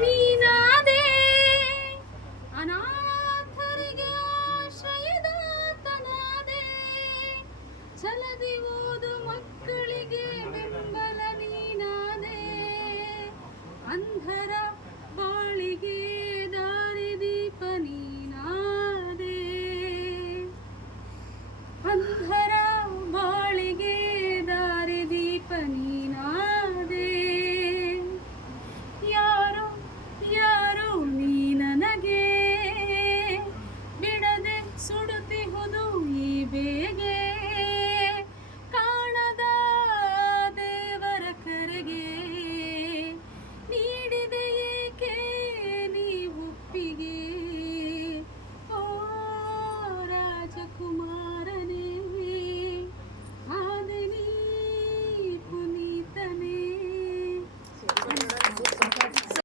me.